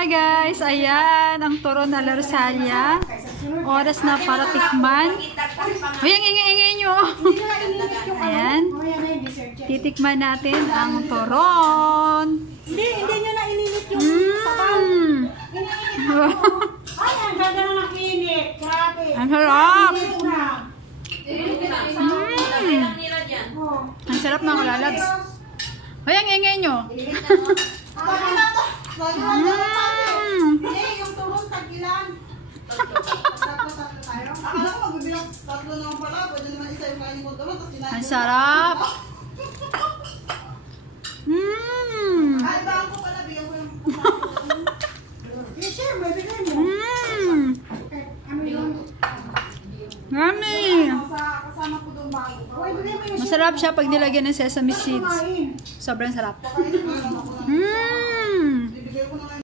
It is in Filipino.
Hi guys! Ayan, ang turon na La Rosalia. Oras na para tikman. Uy, ang ingay-ingay nyo! Ayan. Titikman natin ang turon. Hindi nyo na ininit yung sabaw. Ay, ang ganda na nakinit. Grabe. Ang sarap! Ang sarap ng lalabs. Uy, ang ingay nyo! Yung turong tag-ilan. Akala ko magbibilang tatlo naman pala. Pwede naman isa yung kainin ko turong. Ang sarap! Ay, baka ko pala. Bigyan ko yung share, may bigay mo. Yummy! Kasama ko doon bago. Bigay mo yung Masarap siya pag nilagyan ng sesame seeds. Sobrang sarap.